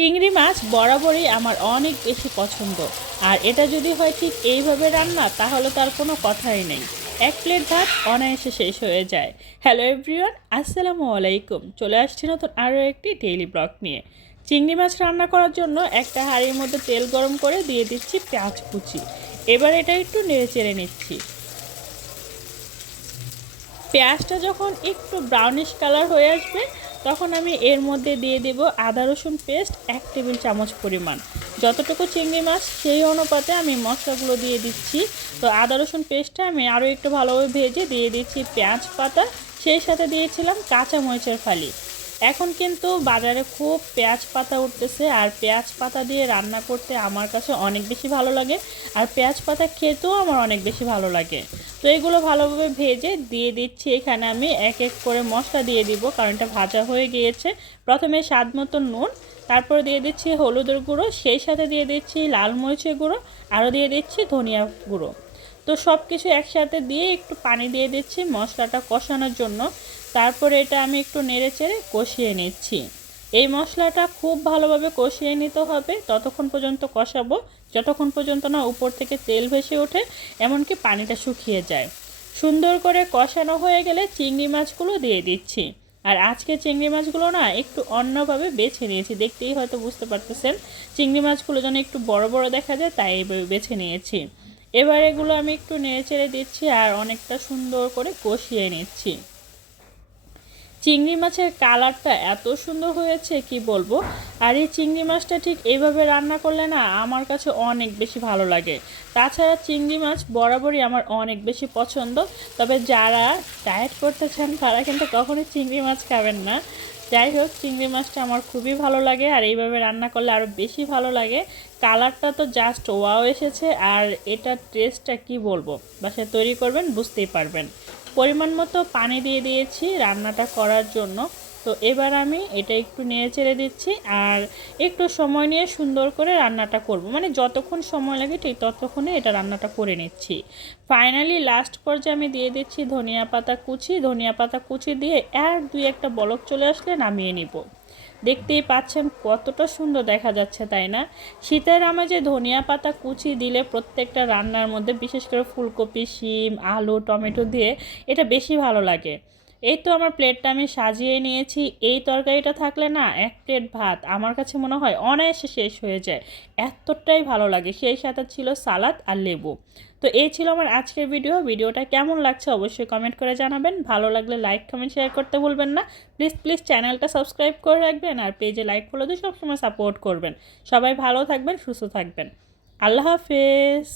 চিংড়ি মাছ বরাবরই আমার অনেক বেশি পছন্দ। আর এটা যদি হয় ঠিক এইভাবে রান্না তাহলে তার কোনো কথাই নেই। এক প্লেট ভাত অনায়াসে শেষ হয়ে যায়। হ্যালো এভরিওয়ান, আসসালামু আলাইকুম। চলে আসছি নতুন আরও একটি ডেইলি ব্লগ নিয়ে। চিংড়ি মাছ রান্না করার জন্য একটা হাঁড়ির মধ্যে তেল গরম করে দিয়ে দিচ্ছি পেঁয়াজ কুচি। এবার এটা একটু নেড়ে চেড়ে নিচ্ছি। পেঁয়াজটা যখন একটু ব্রাউনিশ কালার হয়ে আসবে তখন আমি এর মধ্যে দিয়ে দেব আদা রসুন পেস্ট 1 টেবিল চামচ পরিমাণ। যতটুকু চিংড়ি মাছ সেই অনুপাতে আমি মশলাগুলো দিয়ে দিচ্ছি। তো আদা রসুন পেস্টটা আমি আরও একটু ভালোভাবে ভেজে দিয়ে দিচ্ছি পেঁয়াজ পাতা, সেই সাথে দিয়েছিলাম কাঁচা মরিচের ফালি। এখন কিন্তু বাজারে খুব পেঁয়াজ পাতা উঠতেছে, আর পেঁয়াজ পাতা দিয়ে রান্না করতে আমার কাছে অনেক বেশি ভালো লাগে, আর পেঁয়াজ পাতা খেতেও আমার অনেক বেশি ভালো লাগে। তো এগুলো ভালোভাবে ভেজে দিয়ে দিচ্ছি। এখানে আমি এক এক করে মশলা দিয়ে দিব, কারণ এটা ভাজা হয়ে গিয়েছে। প্রথমে স্বাদ মতো নুন, তারপরে দিয়ে দিচ্ছি হলুদের গুঁড়ো, সেই সাথে দিয়ে দিচ্ছি লাল মরিচের গুঁড়ো, আরও দিয়ে দিচ্ছি ধনিয়া গুঁড়ো। তো সব কিছু একসাথে দিয়ে একটু পানি দিয়ে দিচ্ছি মশলাটা কষানোর জন্য। তারপরে এটা আমি একটু নেড়ে চেড়ে কষিয়ে নিচ্ছি। এই মশলাটা খুব ভালোভাবে কষিয়ে নিতে হবে, ততক্ষণ পর্যন্ত কষাবো যতক্ষণ পর্যন্ত না উপর থেকে তেল ভেসে ওঠে, এমনকি পানিটা শুকিয়ে যায়। সুন্দর করে কষানো হয়ে গেলে চিংড়ি মাছগুলো দিয়ে দিচ্ছি। আর আজকে চিংড়ি মাছগুলো না একটু অন্যভাবে বেছে নিয়েছি, দেখতেই হয়তো বুঝতে পারতেছেন। চিংড়ি মাছগুলো যেন একটু বড় বড় দেখা যায়, তাই এইভাবে বেছে নিয়েছি। এবার এগুলো আমি একটু নেড়ে চেড়ে দিচ্ছি আর অনেকটা সুন্দর করে কষিয়ে নিচ্ছি। চিংড়ি মাছের কালারটা এত সুন্দর হয়েছে কি বলবো। আর এই চিংড়ি মাছটা ঠিক এইভাবে রান্না করলে না আমার কাছে অনেক বেশি ভালো লাগে। তাছাড়া চিংড়ি মাছ বরাবরই আমার অনেক বেশি পছন্দ। তবে যারা ডায়েট করতে চান তারা কিন্তু কখনোই চিংড়ি মাছ খাবেন না। যাই হোক, চিংড়ি মাছটা আমার খুবই ভালো লাগে, আর এইভাবে রান্না করলে আরও বেশি ভালো লাগে। কালারটা তো জাস্ট ওয়াও এসেছে, আর এটার টেস্টটা কি বলবো, বাসায় তৈরি করবেন বুঝতেই পারবেন। পরিমাণ মতো পানি দিয়ে দিয়েছি রান্নাটা করার জন্য। তো এবার আমি এটা একটু নেড়ে চেড়ে দিচ্ছি, আর একটু সময় নিয়ে সুন্দর করে রান্নাটা করব, মানে যতক্ষণ সময় লাগে ঠিক ততক্ষণে এটা রান্নাটা করে নিচ্ছি। ফাইনালি লাস্ট পর্যায়ে আমি দিয়ে দিচ্ছি ধনিয়া পাতা কুচি। ধনিয়া পাতা কুচি দিয়ে আর 2-1টা বলক চলে আসলে নামিয়ে নিব। দেখতেই পাচ্ছেন কতটা সুন্দর দেখা যাচ্ছে, তাই না? শীতের আমেজে ধনিয়া পাতা কুচি দিলে প্রত্যেকটা রান্নার মধ্যে, বিশেষ করে ফুলকপি, শিম, আলু, টমেটো দিয়ে এটা বেশি ভালো লাগে। এই তো আমার প্লেটটা আমি সাজিয়ে নিয়েছি। এই তরকারিটা থাকলে না এক প্লেট ভাত আমার কাছে মনে হয় অনায়াসে শেষ হয়ে যায়, এতটাই ভালো লাগে। সেই সাথে ছিল সালাদ আর লেবু। তো এই ছিল আমার আজকের ভিডিওটা কেমন লাগছে অবশ্যই কমেন্ট করে জানাবেন। ভালো লাগলে লাইক কমেন্ট শেয়ার করতে ভুলবেন না। প্লিজ চ্যানেলটা সাবস্ক্রাইব করে রাখবেন, আর পেজে লাইক ফলো দিয়ে সবসময় সাপোর্ট করবেন। সবাই ভালো থাকবেন, সুস্থ থাকবেন। আল্লাহ হাফেজ।